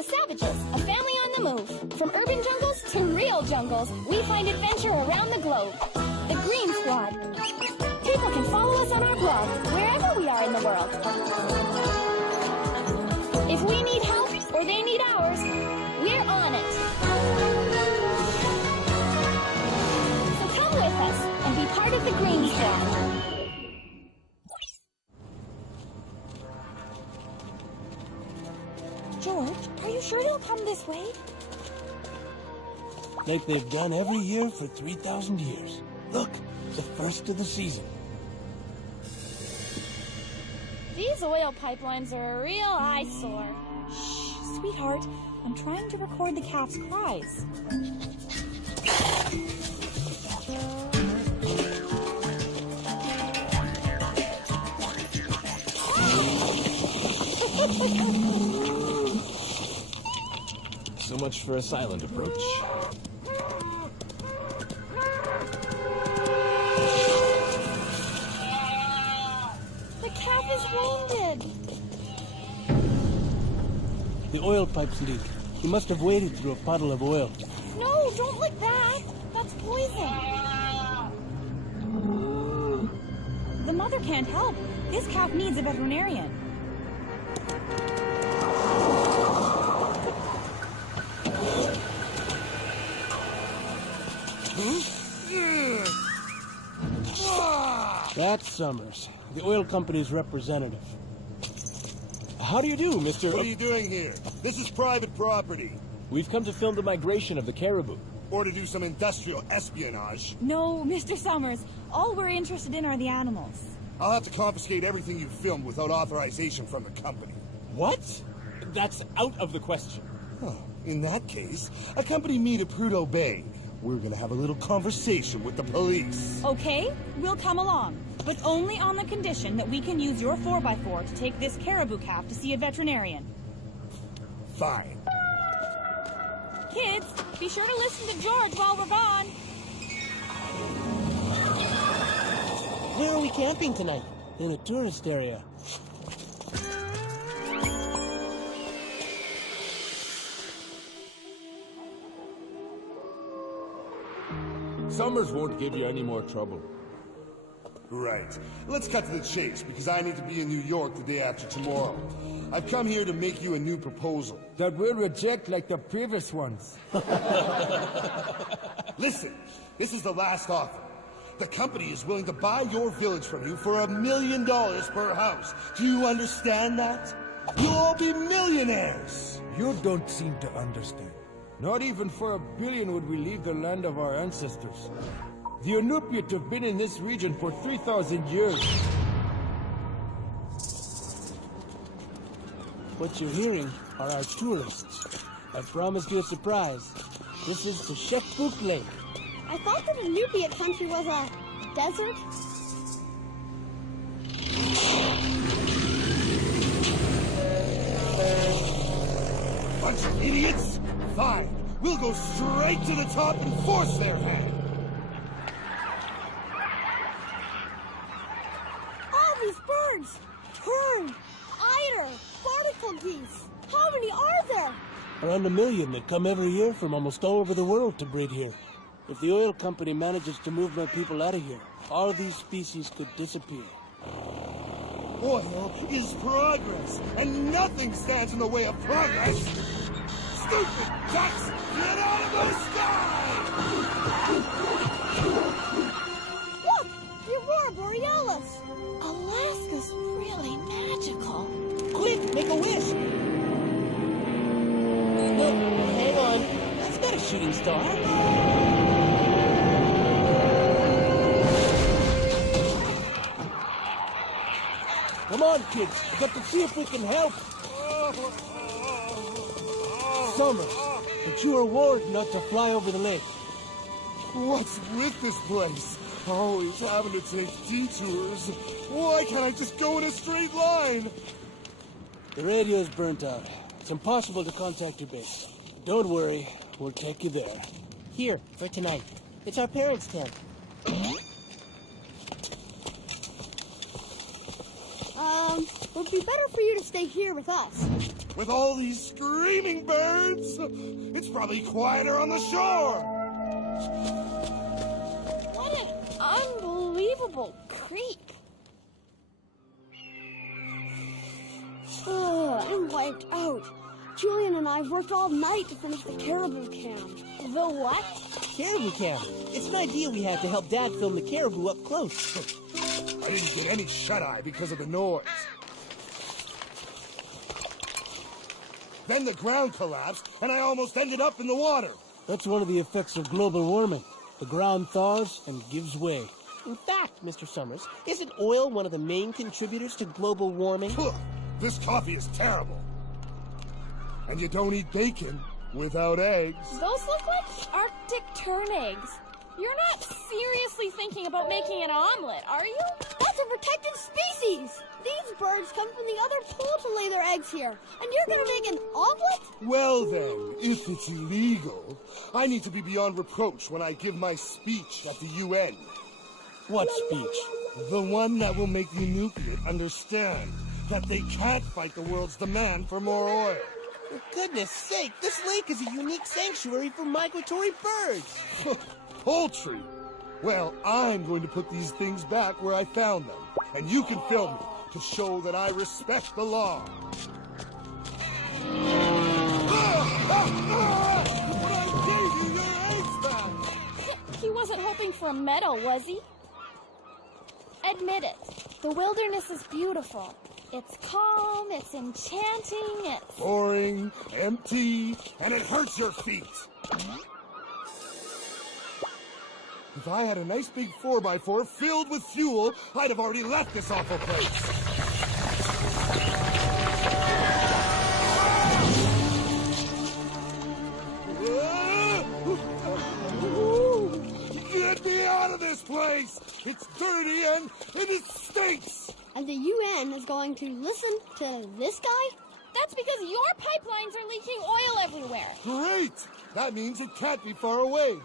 the Savages, a family on the move. From urban jungles to real jungles, we find adventure around the globe. The Green Squad. People can follow us on our blog, wherever we are in the world. If we need help, or they need ours, we're on it. So come with us and be part of the Green Squad. George, are you sure they'll come this way? Like they've done every year for 3,000 years. Look, the first of the season. These oil pipelines are a real eyesore. Shh, sweetheart. I'm trying to record the calf's cries. So much for a silent approach. The calf is wounded. The oil pipes leak. He must have waded through a puddle of oil. No, don't lick that. That's poison. The mother can't help. This calf needs a veterinarian. That's Summers, the oil company's representative. How do you do, Mr. What are you doing here? This is private property. We've come to film the migration of the caribou. Or to do some industrial espionage. No, Mr. Summers. All we're interested in are the animals. I'll have to confiscate everything you filmed without authorization from the company. What? That's out of the question. Huh. In that case, accompany me to Prudhoe Bay. We're gonna have a little conversation with the police. Okay, we'll come along. But only on the condition that we can use your 4x4 to take this caribou calf to see a veterinarian. Fine. Kids, be sure to listen to George while we're gone. Where are we camping tonight? In a tourist area. Summers won't give you any more trouble. Right. Let's cut to the chase, because I need to be in New York the day after tomorrow. I've come here to make you a new proposal. That we'll reject like the previous ones. Listen, this is the last offer. The company is willing to buy your village from you for $1 million per house. Do you understand that? You'll all be millionaires! You don't seem to understand. Not even for $1 billion would we leave the land of our ancestors. The Inupiat have been in this region for 3,000 years. What you're hearing are our tourists. I promised you a surprise. This is the Shekbuk Lake. I thought that Inupiat country was a desert. Bunch of idiots! Fine, we'll go straight to the top and force their hand. All these birds! Tern, eider, barnacle geese. How many are there? Around 1 million that come every year from almost all over the world to breed here. If the oil company manages to move my people out of here, all these species could disappear. Oil is progress, and nothing stands in the way of progress. Stupid ducks, get out of the sky! Look, the Aurora Borealis. Alaska's really magical. Quick, make a wish! No, hang on. That's not a shooting star. Come on, kids. We've got to see if we can help. Summers, but you are warned not to fly over the lake. What's with this place? Always having to take detours. Why can't I just go in a straight line? The radio's burnt out. It's impossible to contact your base. Don't worry, we'll take you there. Here, for tonight. It's our parents' tent. It would be better for you to stay here with us. With all these screaming singing birds? It's probably quieter on the shore. What an unbelievable creep. I'm wiped out. Julian and I have worked all night to finish the caribou cam. The what? Caribou cam. It's an idea we had to help Dad film the caribou up close. I didn't get any shut-eye because of the noise. Then the ground collapsed, and I almost ended up in the water. That's one of the effects of global warming. The ground thaws and gives way. In fact, Mr. Summers, isn't oil one of the main contributors to global warming? Phew, this coffee is terrible. And you don't eat bacon without eggs. Those look like Arctic tern eggs. You're not seriously thinking about making an omelet, are you? That's a protected species. These birds come from the other pole to lay their eggs here. And you're going to make an omelet? Well then, if it's illegal, I need to be beyond reproach when I give my speech at the UN. What speech? The one that will make the nucleate understand that they can't fight the world's demand for more oil. For goodness sake, this lake is a unique sanctuary for migratory birds. Poultry. Well, I'm going to put these things back where I found them. And you can film me to show that I respect the law. But I gave you your eggs back! He wasn't hoping for a medal, was he? Admit it. The wilderness is beautiful. It's calm, it's enchanting, it's... Boring, empty, and it hurts your feet. If I had a nice big 4x4 filled with fuel, I'd have already left this awful place. Get me out of this place! It's dirty and it stinks! And the UN is going to listen to this guy? That's because your pipelines are leaking oil everywhere. Great! That means it can't be far away.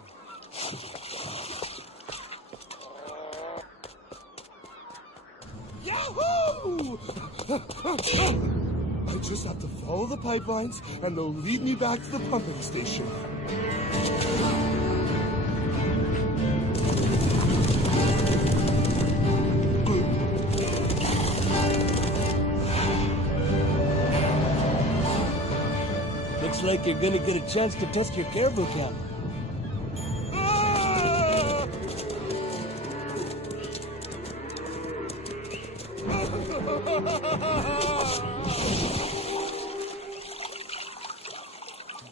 Yahoo! I just have to follow the pipelines, and they'll lead me back to the pumping station. Looks like you're gonna get a chance to test your caribou cam. Ah!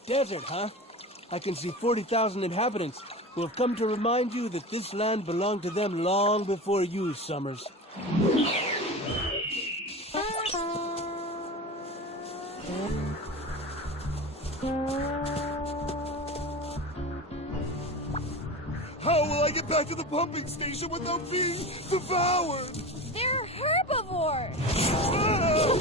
Desert, huh? I can see 40,000 inhabitants who have come to remind you that this land belonged to them long before you, Summers. How will I get back to the pumping station without being devoured? They're herbivores. Ah!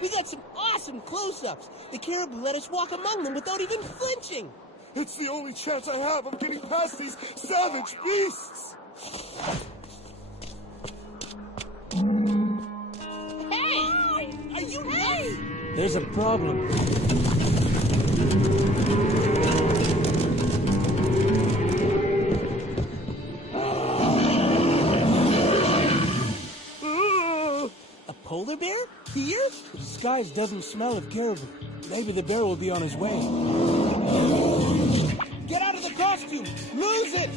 We got some awesome close-ups. The caribou let us walk among them without even flinching. It's the only chance I have of getting past these savage beasts. Hey! Are you nuts? There's a problem. A polar bear? Here? The disguise doesn't smell of caribou. Maybe the bear will be on his way. Get out of the costume! Lose it!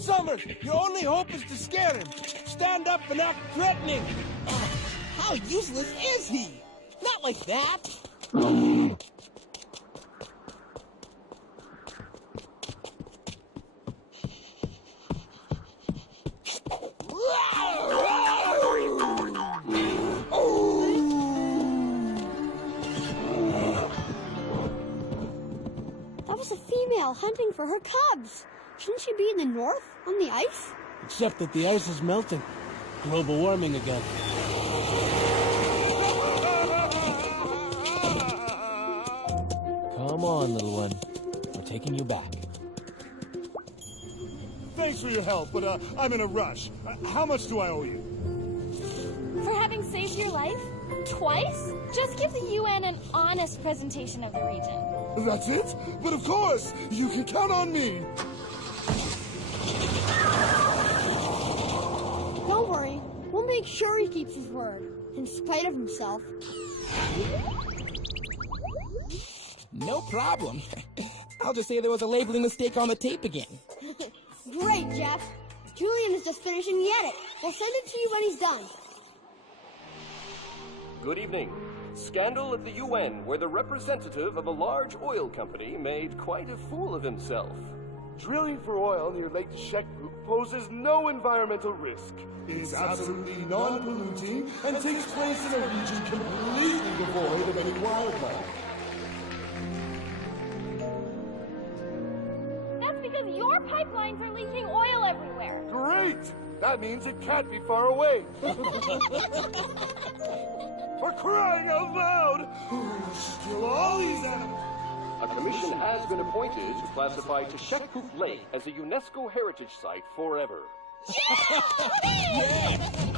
Summers, your only hope is to scare him. Stand up and act threatening. How useless is he? Not like that. That was a female hunting for her cubs. Shouldn't she be in the north, on the ice? Except that the ice is melting. Global warming again. Come on, little one. We're taking you back. thanks for your help, but I'm in a rush. How much do I owe you? For having saved your life? Twice? Just give the UN an honest presentation of the region. That's it? But of course, you can count on me. Don't worry. We'll make sure he keeps his word, in spite of himself. No problem. I'll just say there was a labeling mistake on the tape again. Great, Jeff. Julian is just finishing the edit. We'll send it to you when he's done. Good evening. Scandal at the UN, where the representative of a large oil company made quite a fool of himself. Drilling for oil near Lake Shekbu poses no environmental risk. It's absolutely non-polluting and takes place in a region completely devoid of any wildlife. That's because your pipelines are leaking oil everywhere. Great! That means it can't be far away. For crying out loud! Kill all these animals! A commission has been appointed to classify Teshekpuk Lake as a UNESCO heritage site forever. Yeah!